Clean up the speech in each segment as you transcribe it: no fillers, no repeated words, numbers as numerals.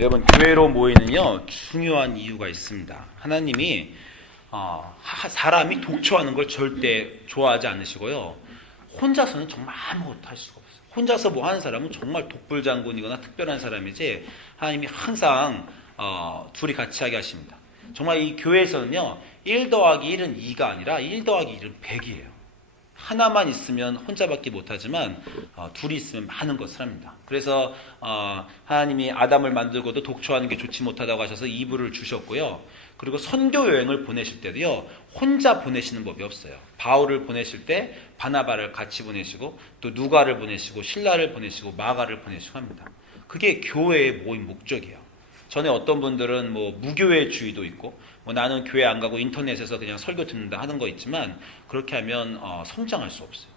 여러분, 교회로 모이는요 중요한 이유가 있습니다. 하나님이 사람이 독초하는 걸 절대 좋아하지 않으시고요, 혼자서는 정말 아무것도 할 수가 없어요. 혼자서 뭐 하는 사람은 정말 독불장군이거나 특별한 사람이지, 하나님이 항상 둘이 같이 하게 하십니다. 정말 이 교회에서는요 1 더하기 1은 2가 아니라 1 더하기 1은 100이에요. 하나만 있으면 혼자밖에 못하지만 둘이 있으면 많은 것을 합니다. 그래서 하나님이 아담을 만들고도 독초하는 게 좋지 못하다고 하셔서 이브를 주셨고요. 그리고 선교 여행을 보내실 때도요 혼자 보내시는 법이 없어요. 바울을 보내실 때 바나바를 같이 보내시고, 또 누가를 보내시고, 실라를 보내시고, 마가를 보내시고 합니다. 그게 교회의 모임 목적이에요. 전에 어떤 분들은 뭐 무교회주의도 있고, 뭐 나는 교회 안 가고 인터넷에서 그냥 설교 듣는다 하는 거 있지만, 그렇게 하면 성장할 수 없어요.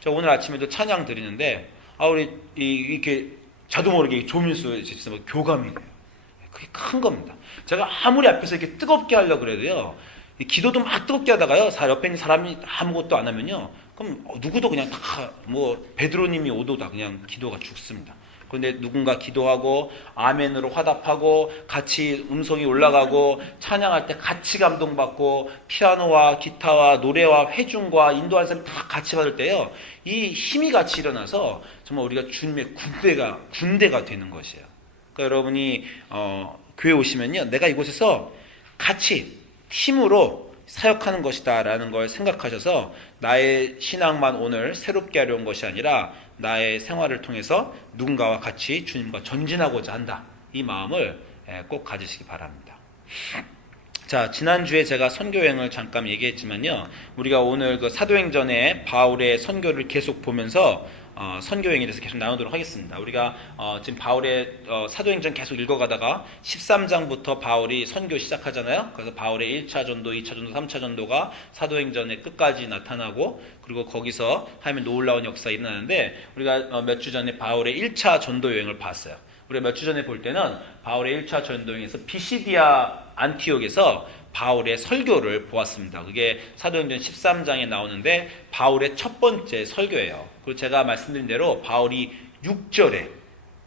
제가 오늘 아침에도 찬양 드리는데 우리 이렇게 저도 모르게 조민수 집사님 교감이 돼요. 그게 큰 겁니다. 제가 아무리 앞에서 이렇게 뜨겁게 하려고 그래도요, 기도도 막 뜨겁게 하다가요, 옆에 있는 사람이 아무것도 안 하면요, 그럼 누구도 그냥 다 뭐 베드로님이 오도 다 그냥 기도가 죽습니다. 그런데 누군가 기도하고 아멘으로 화답하고 같이 음성이 올라가고 찬양할 때 같이 감동받고 피아노와 기타와 노래와 회중과 인도하는 사람이 다 같이 받을 때요, 이 힘이 같이 일어나서 정말 우리가 주님의 군대가 되는 것이에요. 그러니까 여러분이 교회 오시면요, 내가 이곳에서 같이 팀으로 사역하는 것이다 라는 걸 생각하셔서 나의 신앙만 오늘 새롭게 하려는 것이 아니라 나의 생활을 통해서 누군가와 같이 주님과 전진하고자 한다, 이 마음을 꼭 가지시기 바랍니다. 자, 지난주에 제가 선교여행을 잠깐 얘기했지만요, 우리가 오늘 그 사도행전의 바울의 선교를 계속 보면서 선교여행에 대해서 계속 나누도록 하겠습니다. 우리가 지금 바울의 사도행전 계속 읽어가다가 13장부터 바울이 선교 시작하잖아요. 그래서 바울의 1차 전도, 2차 전도, 3차 전도가 사도행전의 끝까지 나타나고, 그리고 거기서 하면 놀라운 역사가 일어나는데, 우리가 몇 주 전에 바울의 1차 전도 여행을 봤어요. 우리가 몇 주 전에 볼 때는 바울의 1차 전도 여행에서 비시디아 안티옥에서 바울의 설교를 보았습니다. 그게 사도행전 13장에 나오는데 바울의 첫 번째 설교예요. 그리고 제가 말씀드린 대로 바울이 6절에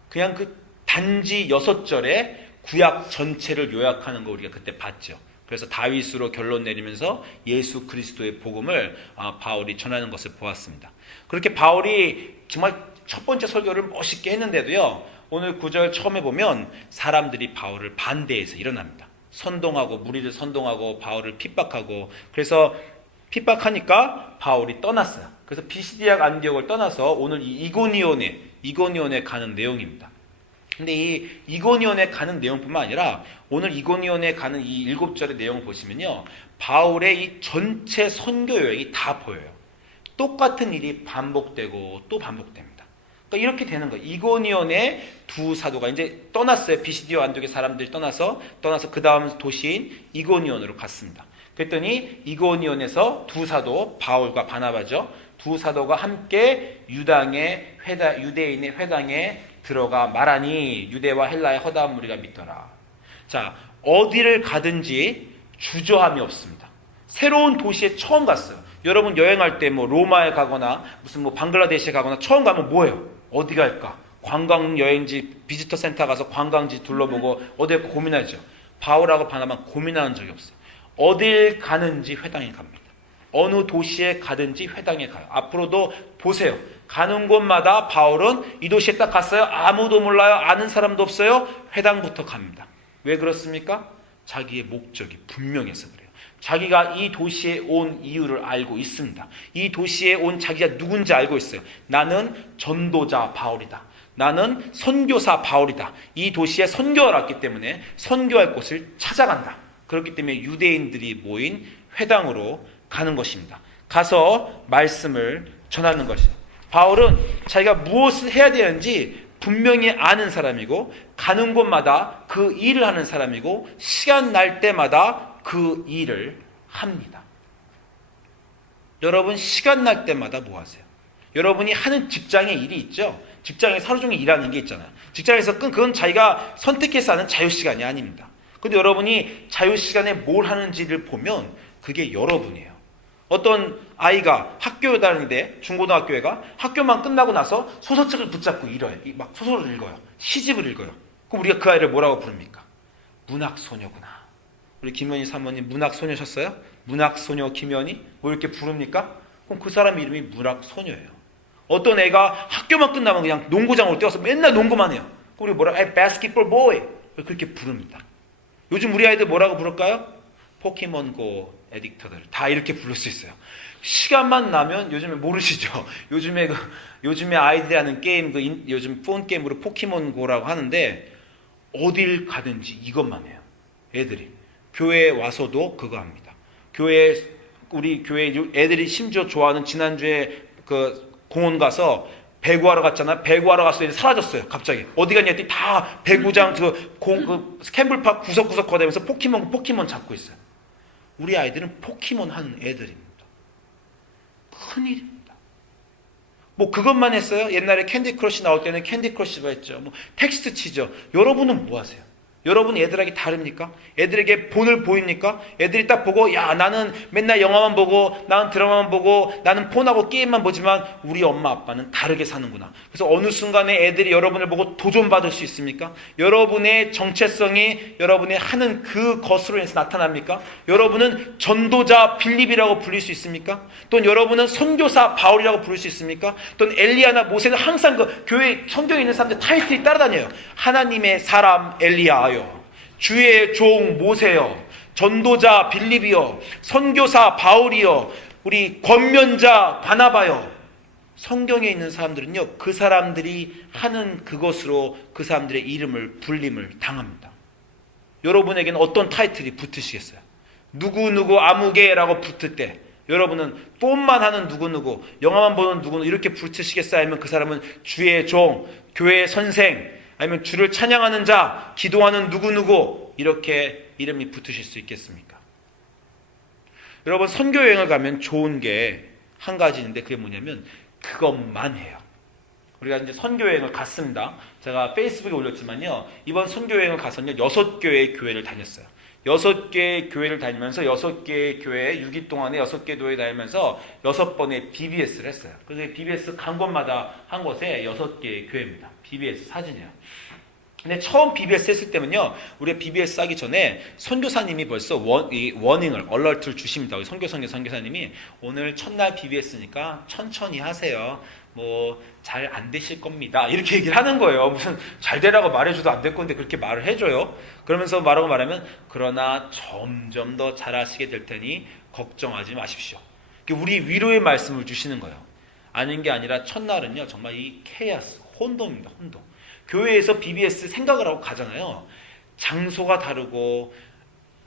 그냥 그 단지 6절에 구약 전체를 요약하는 거 우리가 그때 봤죠. 그래서 다윗으로 결론 내리면서 예수 그리스도의 복음을 바울이 전하는 것을 보았습니다. 그렇게 바울이 정말 첫 번째 설교를 멋있게 했는데도요, 오늘 9절 처음에 보면 사람들이 바울을 반대해서 일어납니다. 선동하고, 무리를 선동하고 바울을 핍박하고, 그래서 핍박하니까 바울이 떠났어요. 그래서 비시디아 안디옥을 떠나서 오늘 이 이고니온에 가는 내용입니다. 근데 이 이고니온에 가는 내용뿐만 아니라 오늘 이고니온에 가는 이 7절의 내용을 보시면요, 바울의 이 전체 선교 여행이 다 보여요. 똑같은 일이 반복되고 또 반복됩니다. 그러니까 이렇게 되는 거예요. 이고니온의 두 사도가 이제 떠났어요. 비시디오 안독의 사람들이 떠나서 그 다음 도시인 이고니온으로 갔습니다. 그랬더니 이고니온에서 두 사도, 바울과 바나바죠, 두 사도가 함께 유대인의 회당에 들어가 말하니 유대와 헬라의 허다한 무리가 믿더라. 자, 어디를 가든지 주저함이 없습니다. 새로운 도시에 처음 갔어요. 여러분 여행할 때 뭐 로마에 가거나 무슨 뭐 방글라데시에 가거나 처음 가면 뭐예요? 어디 갈까? 관광 여행지, 비지터 센터 가서 관광지 둘러보고 어디 갈까 고민하죠. 바울하고 바나바는 고민하는 적이 없어요. 어딜 가는지 회당에 갑니다. 어느 도시에 가든지 회당에 가요. 앞으로도 보세요. 가는 곳마다 바울은 이 도시에 딱 갔어요. 아무도 몰라요. 아는 사람도 없어요. 회당부터 갑니다. 왜 그렇습니까? 자기의 목적이 분명해서 그래요. 자기가 이 도시에 온 이유를 알고 있습니다. 이 도시에 온 자기가 누군지 알고 있어요. 나는 전도자 바울이다. 나는 선교사 바울이다. 이 도시에 선교를 왔기 때문에 선교할 곳을 찾아간다. 그렇기 때문에 유대인들이 모인 회당으로 가는 것입니다. 가서 말씀을 전하는 것이죠. 바울은 자기가 무엇을 해야 되는지 분명히 아는 사람이고, 가는 곳마다 그 일을 하는 사람이고, 시간 날 때마다 그 일을 합니다. 여러분 시간 날 때마다 뭐 하세요? 여러분이 하는 직장에 일이 있죠? 직장에서 하루 종일 일하는 게 있잖아요. 직장에서 그건 자기가 선택해서 하는 자유시간이 아닙니다. 근데 여러분이 자유시간에 뭘 하는지를 보면 그게 여러분이에요. 어떤 아이가 학교 다니는데, 중고등학교에가 학교만 끝나고 나서 소설책을 붙잡고 막 소설을 읽어요. 시집을 읽어요. 그럼 우리가 그 아이를 뭐라고 부릅니까? 문학소녀구나. 우리 김연희 사모님 문학소녀셨어요? 문학소녀 김연희? 뭐 이렇게 부릅니까? 그럼 그 사람 이름이 문학소녀예요. 어떤 애가 학교만 끝나면 그냥 농구장으로 뛰어서 맨날 농구만 해요. 우리 뭐라고? basketball boy. 그렇게 부릅니다. 요즘 우리 아이들 뭐라고 부를까요? 포켓몬고 애딕터들. 다 이렇게 부를 수 있어요. 시간만 나면 요즘에 모르시죠? 요즘에 아이들이 하는 게임, 요즘 폰 게임으로 포켓몬고라고 하는데 어딜 가든지 이것만 해요. 애들이. 교회에 와서도 그거 합니다. 우리 교회 애들이 심지어 좋아하는 지난주에 그 공원 가서 배구하러 갔잖아. 배구하러 갔을 때 사라졌어요. 갑자기. 어디 갔냐 했더니 다 배구장 그 스캠블팍 구석구석 거다니면서 포켓몬 잡고 있어요. 우리 아이들은 포켓몬 하는 애들입니다. 큰일입니다. 뭐 그것만 했어요? 옛날에 캔디 크러쉬 나올 때는 캔디 크러쉬가 했죠. 뭐 텍스트 치죠. 여러분은 뭐 하세요? 여러분 애들에게 다릅니까? 애들에게 본을 보입니까? 애들이 딱 보고 야 나는 맨날 영화만 보고 나는 드라마만 보고 나는 폰하고 게임만 보지만 우리 엄마 아빠는 다르게 사는구나. 그래서 어느 순간에 애들이 여러분을 보고 도전받을 수 있습니까? 여러분의 정체성이 여러분이 하는 그 것으로 인해서 나타납니까? 여러분은 전도자 빌립이라고 불릴 수 있습니까? 또는 여러분은 선교사 바울이라고 부를 수 있습니까? 또는 엘리야나 모세는 항상 그 교회 성경에 있는 사람들 타이틀이 따라다녀요. 하나님의 사람 엘리야요, 주의 종 모세요, 전도자 빌립이요, 선교사 바울이요, 우리 권면자 바나바요. 성경에 있는 사람들은요, 그 사람들이 하는 그것으로 그 사람들의 이름을 불림을 당합니다. 여러분에게는 어떤 타이틀이 붙으시겠어요? 누구누구 아무개라고 붙을 때 여러분은 뽐만 하는 누구누구, 영화만 보는 누구누구 이렇게 붙으시겠어요? 아니면 그 사람은 주의 종, 교회의 선생, 아니면 주를 찬양하는 자, 기도하는 누구누구 이렇게 이름이 붙으실 수 있겠습니까? 여러분 선교여행을 가면 좋은 게 한 가지 있는데 그게 뭐냐면 그것만 해요. 우리가 이제 선교여행을 갔습니다. 제가 페이스북에 올렸지만요, 이번 선교여행을 가서는요 6개의 교회를 다녔어요. 6개의 교회를 다니면서 6개의 교회 6일 동안에 6개 교회 다니면서 6번의 BBS를 했어요. 그래서 BBS 간 곳마다 한 곳에 6개의 교회입니다. BBS 사진이에요. 근데 처음 BBS 했을 때면요, 우리가 BBS 하기 전에 선교사님이 벌써 워닝을, 얼러트를 주십니다. 우리 선교사님이 오늘 첫날 BBS니까 천천히 하세요. 뭐 잘 안 되실 겁니다. 이렇게 얘기를 하는 거예요. 무슨 잘 되라고 말해줘도 안 될 건데 그렇게 말을 해줘요. 그러면서 말하면 그러나 점점 더 잘하시게 될 테니 걱정하지 마십시오. 우리 위로의 말씀을 주시는 거예요. 아닌 게 아니라 첫날은요 정말 이 케이아스, 혼돈입니다. 혼돈. 교회에서 BBS 생각을 하고 가잖아요. 장소가 다르고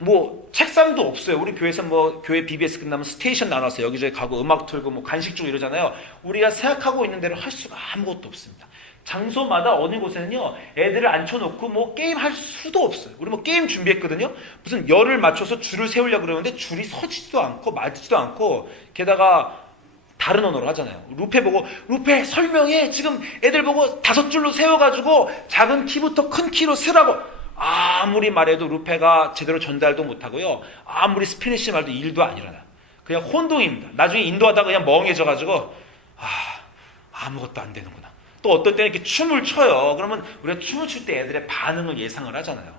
뭐 책상도 없어요. 우리 교회에서 뭐 교회 BBS 끝나면 스테이션 나눠서 여기저기 가고 음악 틀고 뭐 간식 주고 이러잖아요. 우리가 생각하고 있는 대로 할 수가 아무것도 없습니다. 장소마다 어느 곳에는요 애들을 앉혀놓고 뭐 게임 할 수도 없어요. 우리 뭐 게임 준비했거든요. 무슨 열을 맞춰서 줄을 세우려고 그러는데 줄이 서지도 않고 맞지도 않고, 게다가 다른 언어로 하잖아요. 루페 보고 루페 설명해, 지금 애들 보고 5줄로 세워가지고 작은 키부터 큰 키로 쓰라고. 아무리 말해도 루페가 제대로 전달도 못하고요, 아무리 스페니쉬 말도 일도 안 일어나요. 그냥 혼동입니다. 나중에 인도하다가 그냥 멍해져가지고 아무것도 안 되는구나. 또 어떤 때는 이렇게 춤을 춰요. 그러면 우리가 춤을 출 때 애들의 반응을 예상을 하잖아요.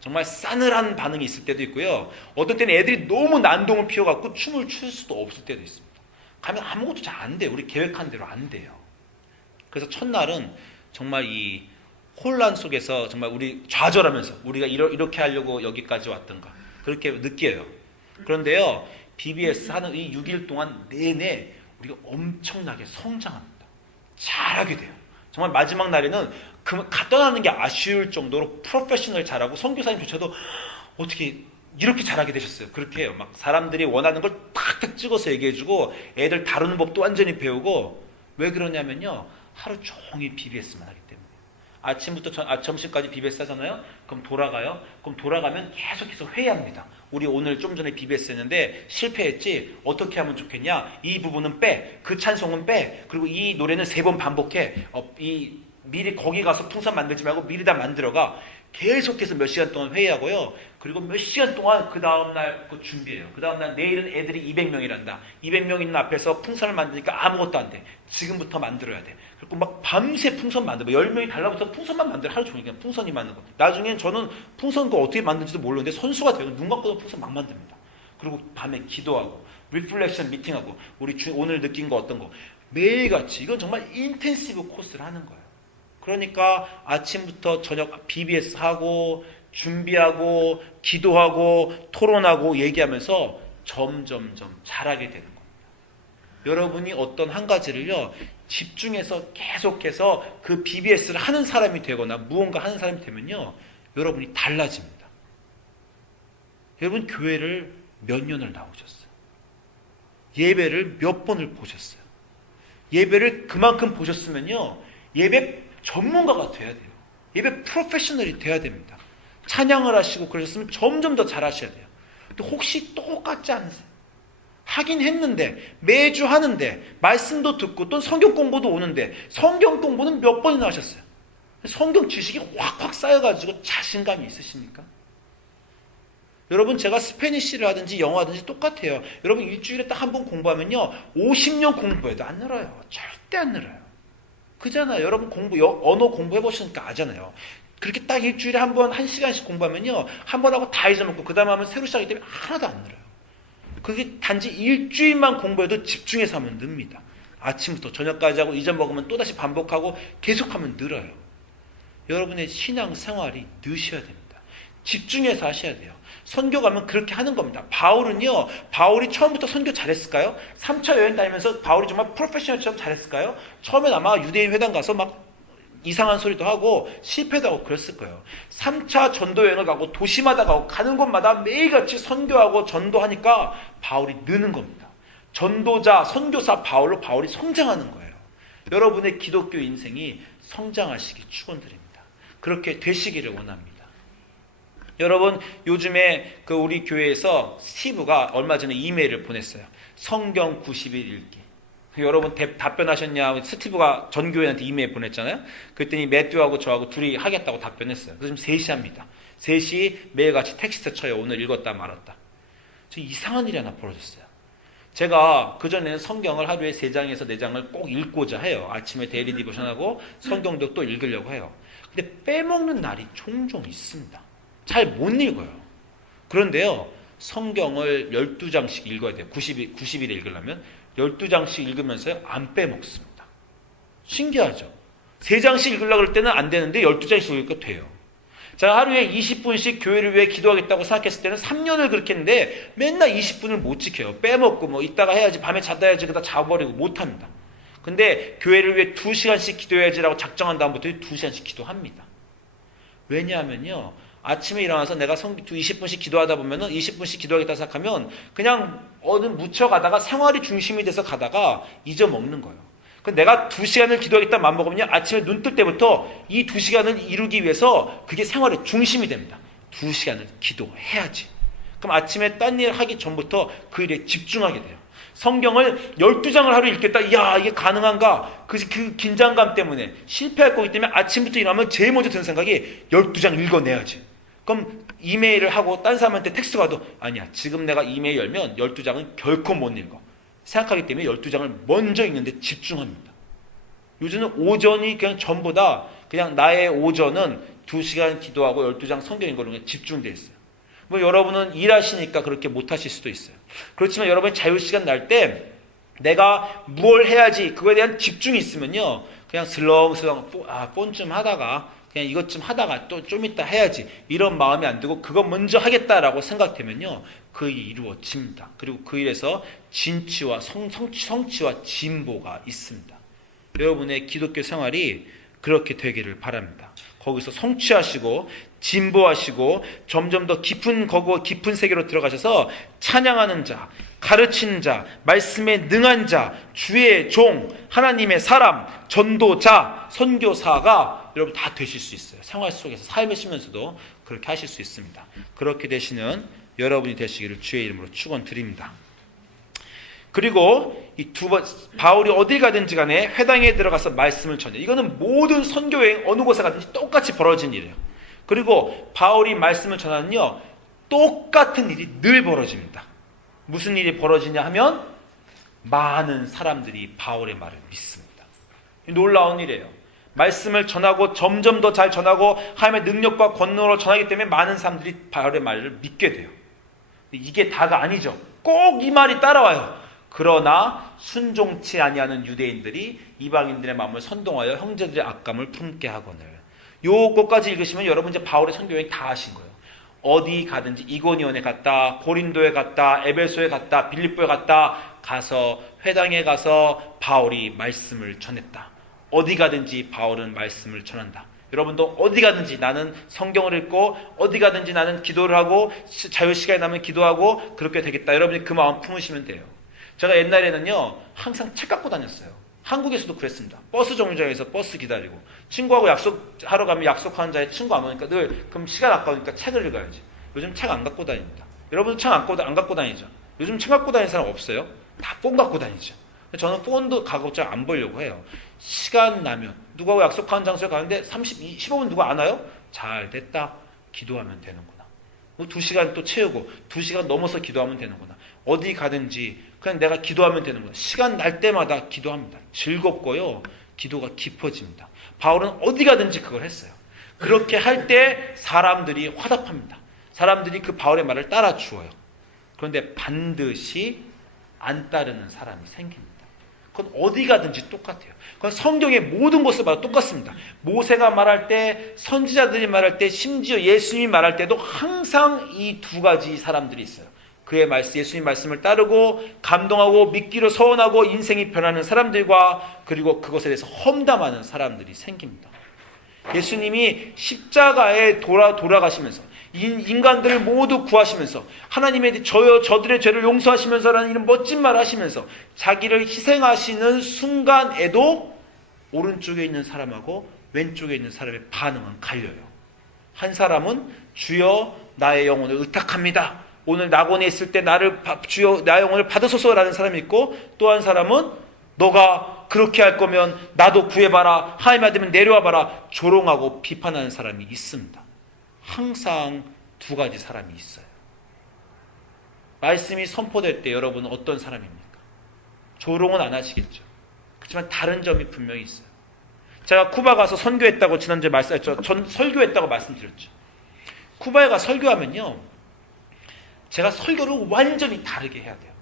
정말 싸늘한 반응이 있을 때도 있고요, 어떤 때는 애들이 너무 난동을 피워갖고 춤을 출 수도 없을 때도 있습니다. 가면 아무것도 잘 안 돼요. 우리 계획한 대로 안 돼요. 그래서 첫날은 정말 이 혼란 속에서 정말 우리 좌절하면서 우리가 이렇게 하려고 여기까지 왔던가 그렇게 느껴요. 그런데요, BBS 하는 이 6일 동안 내내 우리가 엄청나게 성장합니다. 잘하게 돼요. 정말 마지막 날에는 떠나는 게 아쉬울 정도로 프로페셔널 잘하고, 선교사님조차도 어떻게 이렇게 잘하게 되셨어요. 그렇게 해요. 막 사람들이 원하는 걸 탁탁 찍어서 얘기해주고 애들 다루는 법도 완전히 배우고. 왜 그러냐면요, 하루 종일 BBS만 하기 때문에. 아침부터 점심까지 BBS 하잖아요. 그럼 돌아가요. 그럼 돌아가면 계속해서 회의합니다. 우리 오늘 좀 전에 BBS 했는데 실패했지, 어떻게 하면 좋겠냐, 이 부분은 빼, 그 찬송은 빼, 그리고 이 노래는 3번 반복해, 미리 거기 가서 풍선 만들지 말고 미리 다 만들어가. 계속해서 몇 시간 동안 회의하고요. 그리고 몇 시간 동안 그 다음날 그 준비해요. 그 다음날 내일은 애들이 200명이란다. 200명 있는 앞에서 풍선을 만드니까 아무것도 안 돼. 지금부터 만들어야 돼. 그리고 막 밤새 풍선 만들고 10명이 달라붙어서 풍선만 만들어. 하루 종일 그냥 풍선이 만든 거. 나중엔 저는 풍선 그거 어떻게 만드는지도 모르는데 선수가 돼요. 눈 감고도 풍선 막 만듭니다. 그리고 밤에 기도하고 리플렉션 미팅하고 우리 오늘 느낀 거 어떤 거 매일같이 이건 정말 인텐시브 코스를 하는 거예요. 그러니까 아침부터 저녁 BBS 하고 준비하고 기도하고 토론하고 얘기하면서 점점점 잘하게 되는 겁니다. 여러분이 어떤 한 가지를요 집중해서 계속해서 그 BBS를 하는 사람이 되거나 무언가 하는 사람이 되면요 여러분이 달라집니다. 여러분 교회를 몇 년을 나오셨어요? 예배를 몇 번을 보셨어요? 예배를 그만큼 보셨으면요 예배 전문가가 돼야 돼요. 예배 프로페셔널이 돼야 됩니다. 찬양을 하시고 그러셨으면 점점 더 잘하셔야 돼요. 또 혹시 똑같지 않으세요? 하긴 했는데 매주 하는데 말씀도 듣고 또 성경 공부도 오는데 성경 공부는 몇 번이나 하셨어요? 성경 지식이 확확 쌓여가지고 자신감이 있으십니까? 여러분 제가 스페니쉬를 하든지 영어 하든지 똑같아요. 여러분 일주일에 딱 한 번 공부하면요 50년 공부해도 안 늘어요. 절대 안 늘어요. 그잖아요. 여러분 언어 공부해보시니까 아잖아요. 그렇게 딱 일주일에 한 번, 1시간씩 공부하면요. 한 번 하고 다 잊어먹고, 그 다음에 하면 새로 시작하기 때문에 하나도 안 늘어요. 그게 단지 일주일만 공부해도 집중해서 하면 늡니다. 아침부터 저녁까지 하고 잊어먹으면 또다시 반복하고 계속하면 늘어요. 여러분의 신앙 생활이 느셔야 됩니다. 집중해서 하셔야 돼요. 선교 가면 그렇게 하는 겁니다. 바울이 처음부터 선교 잘했을까요? 3차 여행 다니면서 바울이 정말 프로페셔널처럼 잘했을까요? 처음엔 아마 유대인 회당 가서 막 이상한 소리도 하고 실패도 하고 그랬을 거예요. 3차 전도 여행을 가고 도시마다 가고 가는 곳마다 매일같이 선교하고 전도하니까 바울이 느는 겁니다. 전도자, 선교사 바울이 성장하는 거예요. 여러분의 기독교 인생이 성장하시기 축원드립니다. 그렇게 되시기를 원합니다. 여러분 요즘에 그 우리 교회에서 스티브가 얼마 전에 이메일을 보냈어요. 성경 90일 읽기. 여러분 답변하셨냐? 스티브가 전 교회한테 이메일 보냈잖아요. 그랬더니 매튜하고 저하고 둘이 하겠다고 답변했어요. 그래서 지금 3시 합니다. 3시 매일같이 텍스트 쳐요. 오늘 읽었다 말았다. 저 이상한 일이 하나 벌어졌어요. 제가 그전에는 성경을 하루에 3장에서 4장을 꼭 읽고자 해요. 아침에 데일리 디보션하고 성경도 또 읽으려고 해요. 근데 빼먹는 날이 종종 있습니다. 잘 못 읽어요. 그런데요, 성경을 12장씩 읽어야 돼요. 90일에 읽으려면 12장씩 읽으면서요, 안 빼먹습니다. 신기하죠? 3장씩 읽으려고 할 때는 안 되는데 12장씩 읽으니까 돼요. 제가 하루에 20분씩 교회를 위해 기도하겠다고 생각했을 때는 3년을 그렇게 했는데 맨날 20분을 못 지켜요. 빼먹고 뭐 이따가 해야지, 밤에 자다 해야지, 그러다 자버리고 못합니다. 근데 교회를 위해 2시간씩 기도해야지라고 작정한 다음부터 2시간씩 기도합니다. 왜냐하면요, 아침에 일어나서 내가 20분씩 기도하다 보면은 20분씩 기도하겠다 생각하면 그냥 어느 묻혀가다가 생활이 중심이 돼서 가다가 잊어먹는 거예요. 내가 2시간을 기도하겠다 마음먹으면 아침에 눈 뜰 때부터 이 2시간을 이루기 위해서 그게 생활의 중심이 됩니다. 2시간을 기도해야지. 그럼 아침에 딴 일 하기 전부터 그 일에 집중하게 돼요. 성경을 12장을 하루 읽겠다. 야, 이게 가능한가? 그 긴장감 때문에 실패할 거기 때문에 아침부터 일어나면 제일 먼저 드는 생각이 12장 읽어내야지. 그럼 이메일을 하고 딴 사람한테 텍스트 가도 아니야, 지금 내가 이메일 열면 12장은 결코 못 읽어. 생각하기 때문에 12장을 먼저 읽는데 집중합니다. 요즘은 오전이 그냥 전보다 그냥 나의 오전은 2시간 기도하고 12장 성경 읽어놓은 집중되어 있어요. 뭐 여러분은 일하시니까 그렇게 못하실 수도 있어요. 그렇지만 여러분이 자유시간 날 때 내가 뭘 해야지 그거에 대한 집중이 있으면요, 그냥 슬렁슬렁 폰 좀 하다가 그냥 이것 좀 하다가 또 좀 이따 해야지 이런 마음이 안 들고 그거 먼저 하겠다라고 생각되면요, 그 일이 이루어집니다. 그리고 그 일에서 진치와 성취와 진보가 있습니다. 여러분의 기독교 생활이 그렇게 되기를 바랍니다. 거기서 성취하시고 진보하시고 점점 더 깊은 세계로 들어가셔서 찬양하는 자, 가르치는 자, 말씀에 능한 자, 주의 종, 하나님의 사람, 전도자, 선교사가 여러분 다 되실 수 있어요. 생활 속에서 삶이시면서도 그렇게 하실 수 있습니다. 그렇게 되시는 여러분이 되시기를 주의 이름으로 축원드립니다. 그리고 이 바울이 어딜 가든지 간에 회당에 들어가서 말씀을 전해. 이거는 모든 선교여행 어느 곳에 가든지 똑같이 벌어진 일이에요. 그리고 바울이 말씀을 전하는요, 똑같은 일이 늘 벌어집니다. 무슨 일이 벌어지냐 하면 많은 사람들이 바울의 말을 믿습니다. 놀라운 일이에요. 말씀을 전하고 점점 더 잘 전하고 하나님의 능력과 권능으로 전하기 때문에 많은 사람들이 바울의 말을 믿게 돼요. 이게 다가 아니죠. 꼭 이 말이 따라와요. 그러나 순종치 아니하는 유대인들이 이방인들의 마음을 선동하여 형제들의 악감을 품게 하거늘. 요것까지 읽으시면 여러분 이제 바울의 선교 여행 다 하신 거예요. 어디 가든지 이고니온에 갔다, 고린도에 갔다, 에베소에 갔다, 빌립보에 갔다, 가서 회당에 가서 바울이 말씀을 전했다. 어디 가든지 바울은 말씀을 전한다. 여러분도 어디 가든지 나는 성경을 읽고 어디 가든지 나는 기도를 하고 자유시간에 나면 기도하고 그렇게 되겠다. 여러분이 그 마음 품으시면 돼요. 제가 옛날에는요 항상 책 갖고 다녔어요. 한국에서도 그랬습니다. 버스 정류장에서 버스 기다리고 친구하고 약속하러 가면 약속하는 자에 친구 안 오니까 늘 그럼 시간 아까우니까 책을 읽어야지. 요즘 책 안 갖고 다닙니다. 여러분 책 안 갖고 다니죠? 요즘 책 갖고 다니는 사람 없어요? 다 폰 갖고 다니죠. 저는 폰도 가급적 안 보려고 해요. 시간 나면 누구하고 약속하는 장소에 가는데 15분 누가 안 와요? 잘 됐다. 기도하면 되는구나. 2시간 또 채우고 2시간 넘어서 기도하면 되는구나. 어디 가든지 그냥 내가 기도하면 되는구나. 시간 날 때마다 기도합니다. 즐겁고요. 기도가 깊어집니다. 바울은 어디 가든지 그걸 했어요. 그렇게 할 때 사람들이 화답합니다. 사람들이 그 바울의 말을 따라 주어요. 그런데 반드시 안 따르는 사람이 생깁니다. 그건 어디 가든지 똑같아요. 그건 성경의 모든 것을 봐도 똑같습니다. 모세가 말할 때, 선지자들이 말할 때, 심지어 예수님이 말할 때도 항상 이 두 가지 사람들이 있어요. 그의 말씀, 예수님 말씀을 따르고 감동하고 믿기로 서원하고 인생이 변하는 사람들과 그리고 그것에 대해서 험담하는 사람들이 생깁니다. 예수님이 십자가에 돌아가시면서 인간들을 모두 구하시면서 하나님의 저들의 죄를 용서하시면서라는 이런 멋진 말을 하시면서 자기를 희생하시는 순간에도 오른쪽에 있는 사람하고 왼쪽에 있는 사람의 반응은 갈려요. 한 사람은 주여 나의 영혼을 의탁합니다. 오늘 낙원에 있을 때 주여 나의 영혼을 받으소서라는 사람이 있고, 또 한 사람은 너가 그렇게 할 거면 나도 구해봐라, 하나님 아들면 내려와봐라, 조롱하고 비판하는 사람이 있습니다. 항상 두 가지 사람이 있어요. 말씀이 선포될 때 여러분은 어떤 사람입니까? 조롱은 안 하시겠죠. 그렇지만 다른 점이 분명히 있어요. 제가 쿠바 가서 선교했다고 지난주에 말씀했죠. 전 설교했다고 말씀드렸죠. 쿠바에 가 설교하면요, 제가 설교를 완전히 다르게 해야 돼요.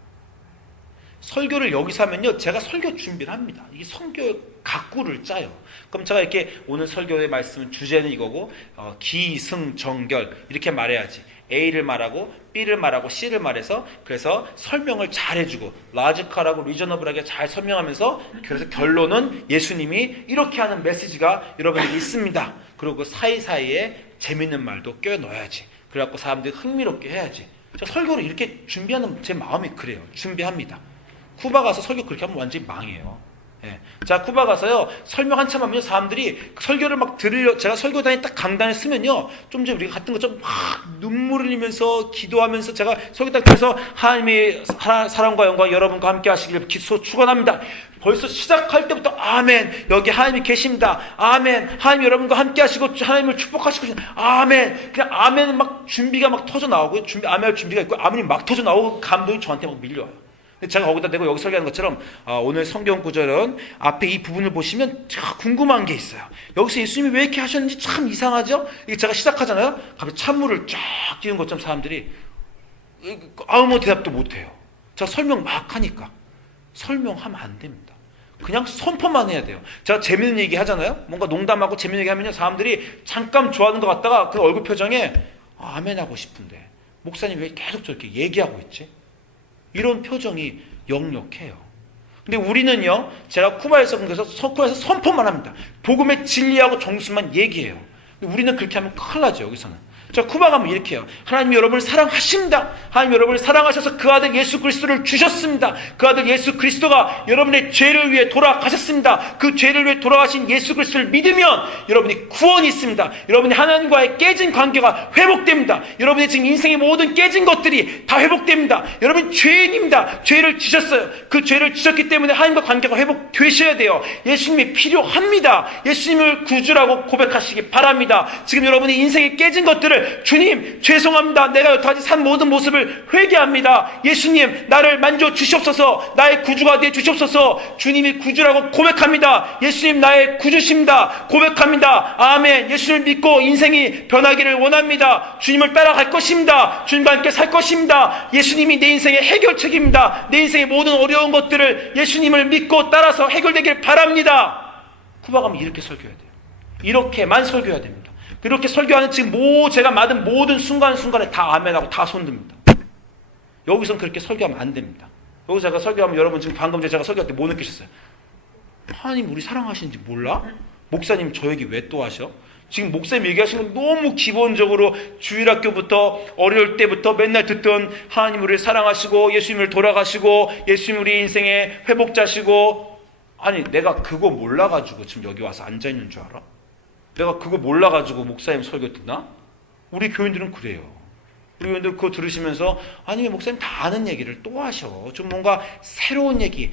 설교를 여기서 하면요, 제가 설교 준비를 합니다. 이게 설교 각구를 짜요. 그럼 제가 이렇게 오늘 설교의 말씀은 주제는 이거고, 기승전결 이렇게 말해야지. A를 말하고 B를 말하고 C를 말해서, 그래서 설명을 잘 해주고 라지컬하고 리저너블하게 잘 설명하면서, 그래서 결론은 예수님이 이렇게 하는 메시지가 여러분에게 있습니다. 그리고 그 사이사이에 재밌는 말도 껴 넣어야지. 그래갖고 사람들이 흥미롭게 해야지. 저 설교를 이렇게 준비하는 제 마음이 그래요. 준비합니다. 쿠바 가서 설교 그렇게 하면 완전히 망해요. 예. 자, 쿠바 가서요, 설명 한참 하면요, 사람들이 설교를 막 제가 설교단에 딱 강단에 쓰면요, 좀 전에 우리가 같은 것처럼 막 눈물을 흘리면서 기도하면서 제가 설교단 그래서 하나님의 사랑과 영광 여러분과 함께 하시기를 축원합니다. 벌써 시작할 때부터 아멘, 여기 하나님이 계십니다. 아멘, 하나님 여러분과 함께 하시고 하나님을 축복하시고, 아멘. 그냥 아멘 막 준비가 막 터져 나오고, 아멘할 준비가 있고, 아멘이 막 터져 나오고, 감동이 저한테 막 밀려와요. 제가 거기다 대고 여기 설교하는 것처럼, 오늘 성경 구절은 앞에 이 부분을 보시면 궁금한 게 있어요. 여기서 예수님이 왜 이렇게 하셨는지 참 이상하죠? 이게 제가 시작하잖아요. 갑자기 찬물을 쫙 띄운 것처럼 사람들이 아무 대답도 못해요. 제가 설명 막 하니까. 설명하면 안 됩니다. 그냥 선포만 해야 돼요. 제가 재밌는 얘기 하잖아요. 뭔가 농담하고 재밌는 얘기 하면요, 사람들이 잠깐 좋아하는 것 같다가 그 얼굴 표정에 아멘 하고 싶은데 목사님 왜 계속 저렇게 얘기하고 있지? 이런 표정이 역력해요. 근데 우리는요, 제가 쿠바에서 그래서 쿠바에서 선포만 합니다. 복음의 진리하고 정수만 얘기해요. 근데 우리는 그렇게 하면 큰일 나죠. 여기서는. 저 쿠바 가면 이렇게 해요. 하나님 여러분을 사랑하십니다. 하나님 여러분을 사랑하셔서 그 아들 예수 그리스도를 주셨습니다. 그 아들 예수 그리스도가 여러분의 죄를 위해 돌아가셨습니다. 그 죄를 위해 돌아가신 예수 그리스도를 믿으면 여러분이 구원이 있습니다. 여러분이 하나님과의 깨진 관계가 회복됩니다. 여러분의 지금 인생의 모든 깨진 것들이 다 회복됩니다. 여러분 죄인입니다. 죄를 지셨어요. 그 죄를 지셨기 때문에 하나님과 관계가 회복되셔야 돼요. 예수님이 필요합니다. 예수님을 구주라고 고백하시기 바랍니다. 기도합니다. 지금 여러분의 인생에 깨진 것들을 주님 죄송합니다. 내가 여태까지 산 모든 모습을 회개합니다. 예수님 나를 만져 주시옵소서. 나의 구주가 되어 주시옵소서. 주님이 구주라고 고백합니다. 예수님 나의 구주십니다. 고백합니다. 아멘. 예수를 믿고 인생이 변하기를 원합니다. 주님을 따라갈 것입니다. 주님과 함께 살 것입니다. 예수님이 내 인생의 해결책입니다. 내 인생의 모든 어려운 것들을 예수님을 믿고 따라서 해결되길 바랍니다. 쿠바 가면 이렇게 설교해야 돼요. 이렇게만 설교해야 됩니다. 이렇게 설교하는 지금 제가 맞은 모든 순간순간에 다 아멘하고 다 손듭니다. 여기선 그렇게 설교하면 안 됩니다. 여기서 제가 설교하면 여러분 지금 방금 제가 설교할 때 뭐 느끼셨어요? 하나님 우리 사랑하시는지 몰라? 목사님 저 얘기 왜 또 하셔? 지금 목사님 얘기하시는 건 너무 기본적으로 주일학교부터 어려울 때부터 맨날 듣던 하나님 우리를 사랑하시고 예수님을 돌아가시고 예수님 우리 인생의 회복자시고, 아니 내가 그거 몰라가지고 지금 여기 와서 앉아있는 줄 알아? 내가 그거 몰라가지고 목사님 설교 듣나? 우리 교인들은 그래요. 우리 교인들 그거 들으시면서 아니 왜 목사님 다 아는 얘기를 또 하셔? 좀 뭔가 새로운 얘기,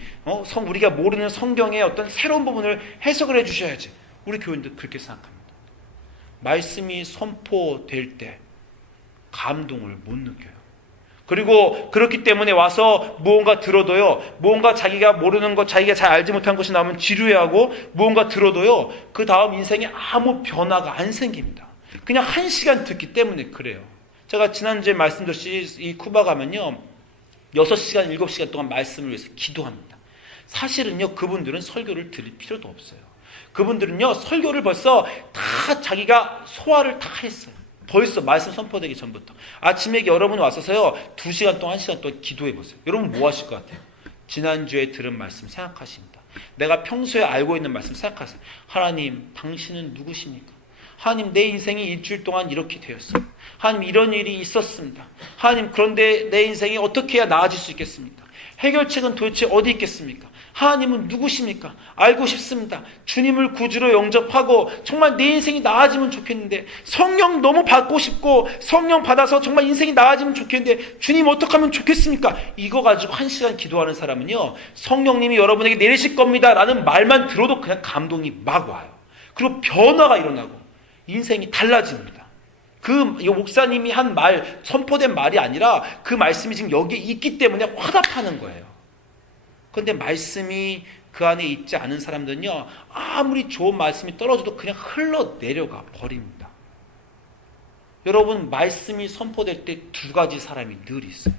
우리가 모르는 성경의 어떤 새로운 부분을 해석을 해주셔야지. 우리 교인들 그렇게 생각합니다. 말씀이 선포될 때 감동을 못 느껴요. 그리고 그렇기 때문에 와서 무언가 들어도요, 무언가 자기가 모르는 것, 자기가 잘 알지 못한 것이 나오면 지루해하고, 무언가 들어도요 그 다음 인생에 아무 변화가 안 생깁니다. 그냥 1시간 듣기 때문에 그래요. 제가 지난주에 말씀드렸듯이 이 쿠바 가면요 6시간 7시간 동안 말씀을 위해서 기도합니다. 사실은요 그분들은 설교를 들을 필요도 없어요. 그분들은요 설교를 벌써 다 자기가 소화를 다 했어요. 벌써 말씀 선포되기 전부터. 아침에 여러분 왔어서요 2시간 동안 1시간 동안 기도해보세요. 여러분 뭐 하실 것 같아요? 지난주에 들은 말씀 생각하십니다. 내가 평소에 알고 있는 말씀 생각하세요. 하나님 당신은 누구십니까? 하나님 내 인생이 일주일 동안 이렇게 되었어요. 하나님 이런 일이 있었습니다. 하나님 그런데 내 인생이 어떻게 해야 나아질 수 있겠습니까? 해결책은 도대체 어디 있겠습니까? 하나님은 누구십니까? 알고 싶습니다. 주님을 구주로 영접하고 정말 내 인생이 나아지면 좋겠는데, 성령 너무 받고 싶고 성령 받아서 정말 인생이 나아지면 좋겠는데 주님 어떻게 하면 좋겠습니까? 이거 가지고 1시간 기도하는 사람은요 성령님이 여러분에게 내리실 겁니다 라는 말만 들어도 그냥 감동이 막 와요. 그리고 변화가 일어나고 인생이 달라집니다. 그 목사님이 한 말, 선포된 말이 아니라 그 말씀이 지금 여기에 있기 때문에 화답하는 거예요. 그런데 말씀이 그 안에 있지 않은 사람들은요 아무리 좋은 말씀이 떨어져도 그냥 흘러내려가 버립니다. 여러분 말씀이 선포될 때 2가지 사람이 늘 있어요.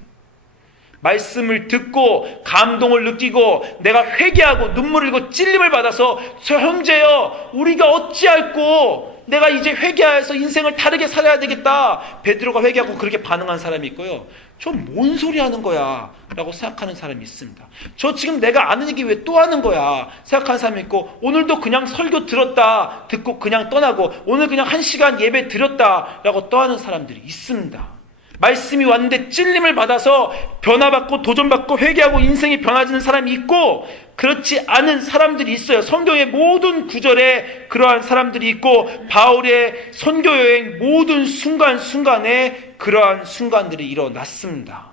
말씀을 듣고 감동을 느끼고 내가 회개하고 눈물을 흘리고 찔림을 받아서 저 형제여 우리가 어찌할꼬, 내가 이제 회개해서 인생을 다르게 살아야 되겠다. 베드로가 회개하고 그렇게 반응한 사람이 있고요. 저 뭔 소리 하는 거야 라고 생각하는 사람이 있습니다. 저 지금 내가 아는 얘기 왜 또 하는 거야 생각하는 사람이 있고, 오늘도 그냥 설교 들었다 듣고 그냥 떠나고 오늘 그냥 1시간 예배 드렸다 라고 떠나는 사람들이 있습니다. 말씀이 왔는데 찔림을 받아서 변화받고 도전받고 회개하고 인생이 변화지는 사람이 있고, 그렇지 않은 사람들이 있어요. 성경의 모든 구절에 그러한 사람들이 있고, 바울의 선교 여행 모든 순간순간에 그러한 순간들이 일어났습니다.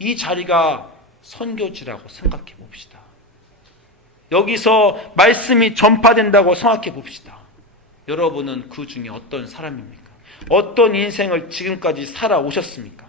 이 자리가 선교지라고 생각해 봅시다. 여기서 말씀이 전파된다고 생각해 봅시다. 여러분은 그 중에 어떤 사람입니까? 어떤 인생을 지금까지 살아오셨습니까?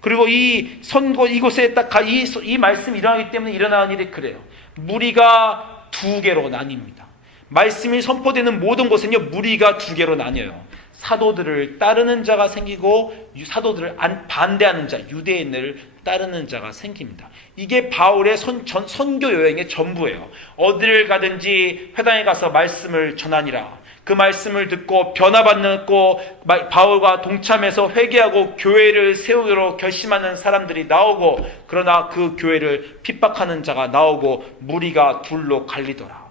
그리고 이 선고 이곳에 딱 이 말씀이 일어나기 때문에 일어나는 일이 그래요. 무리가 2개로 나뉩니다. 말씀이 선포되는 모든 곳은요 무리가 2개로 나뉘어요. 사도들을 따르는 자가 생기고 사도들을 반대하는 자, 유대인을 따르는 자가 생깁니다. 이게 바울의 선교 여행의 전부예요. 어디를 가든지 회당에 가서 말씀을 전하니라. 그 말씀을 듣고 변화받고 바울과 동참해서 회개하고 교회를 세우기로 결심하는 사람들이 나오고, 그러나 그 교회를 핍박하는 자가 나오고 무리가 둘로 갈리더라.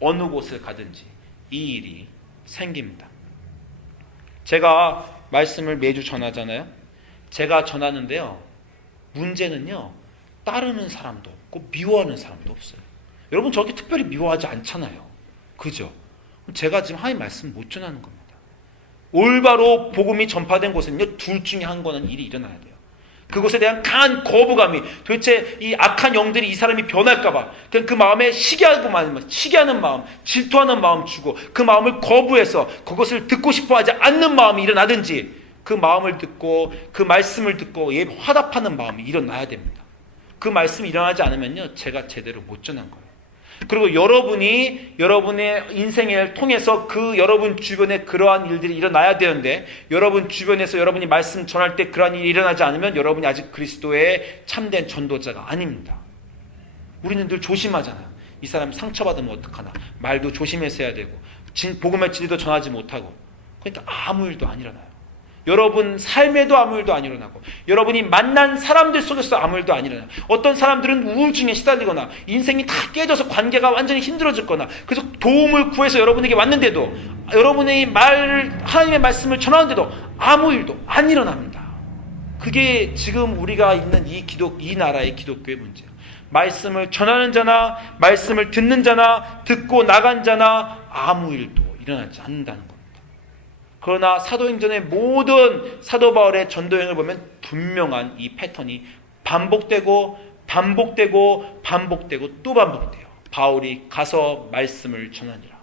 어느 곳을 가든지 이 일이 생깁니다. 제가 말씀을 매주 전하잖아요. 제가 전하는데요 문제는요 따르는 사람도 없고 미워하는 사람도 없어요. 여러분 저렇게 특별히 미워하지 않잖아요. 그죠? 제가 지금 하나님 말씀 못 전하는 겁니다. 올바로 복음이 전파된 곳은요 둘 중에 한 거는 일이 일어나야 돼요. 그것에 대한 강한 거부감이, 도대체 이 악한 영들이 이 사람이 변할까봐 그냥 그 마음에 시기하는 마음, 질투하는 마음 주고 그 마음을 거부해서 그것을 듣고 싶어하지 않는 마음이 일어나든지, 그 마음을 듣고 그 말씀을 듣고 화답하는 마음이 일어나야 됩니다. 그 말씀이 일어나지 않으면요, 제가 제대로 못 전한 거예요. 그리고 여러분이 여러분의 인생을 통해서 그 여러분 주변에 그러한 일들이 일어나야 되는데, 여러분 주변에서 여러분이 말씀 전할 때 그러한 일이 일어나지 않으면 여러분이 아직 그리스도의 참된 전도자가 아닙니다. 우리는 늘 조심하잖아요. 이 사람 상처받으면 어떡하나, 말도 조심해서 해야 되고, 복음의 진리도 전하지 못하고, 그러니까 아무 일도 안 일어나요. 여러분 삶에도 아무 일도 안 일어나고, 여러분이 만난 사람들 속에서 아무 일도 안 일어나요. 어떤 사람들은 우울증에 시달리거나 인생이 다 깨져서 관계가 완전히 힘들어졌거나, 그래서 도움을 구해서 여러분에게 왔는데도, 여러분의 하나님의 말씀을 전하는데도 아무 일도 안 일어납니다. 그게 지금 우리가 있는 이 나라의 기독교의 문제예요. 말씀을 전하는 자나 말씀을 듣는 자나 듣고 나간 자나 아무 일도 일어나지 않는다는 겁니다. 그러나 사도행전의 모든 사도 바울의 전도행을 보면 분명한 이 패턴이 반복되고 또 반복돼요. 바울이 가서 말씀을 전하니라.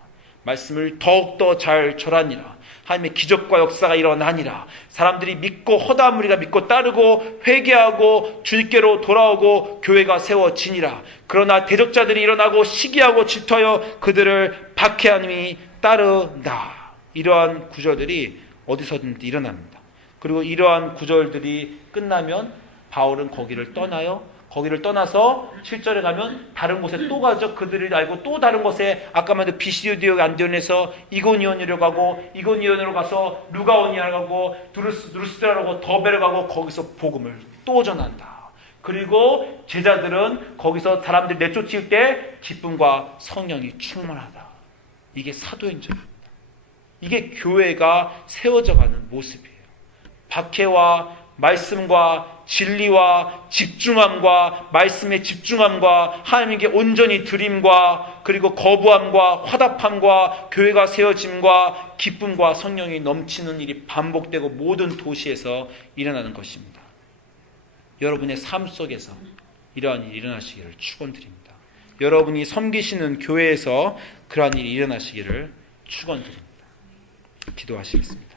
말씀을 더욱더 잘 전하니라. 하나님의 기적과 역사가 일어나니라. 사람들이 믿고, 허다한 무리가 믿고 따르고 회개하고 주님께로 돌아오고 교회가 세워지니라. 그러나 대적자들이 일어나고 시기하고 질투하여 그들을 박해함이 따른다. 이러한 구절들이 어디서든지 일어납니다. 그리고 이러한 구절들이 끝나면 바울은 거기를 떠나요. 거기를 떠나서 7절에 가면 다른 곳에 또 가죠. 그들이 알고 또 다른 곳에, 아까 말한 비시디오 안디온에서 이고니온으로 가고, 이고니온으로 가서 루가오니아로 가고, 누르스드라로 가고, 더베로 가고, 거기서 복음을 또 전한다. 그리고 제자들은 거기서 사람들 내쫓을 때 기쁨과 성령이 충만하다. 이게 사도행전입니다. 이게 교회가 세워져가는 모습이에요. 박해와 말씀과 진리와 집중함과 말씀의 집중함과 하나님께 온전히 드림과 그리고 거부함과 화답함과 교회가 세워짐과 기쁨과 성령이 넘치는 일이 반복되고 모든 도시에서 일어나는 것입니다. 여러분의 삶 속에서 이러한 일이 일어나시기를 축원드립니다. 여러분이 섬기시는 교회에서 그러한 일이 일어나시기를 축원드립니다. 기도하시겠습니다.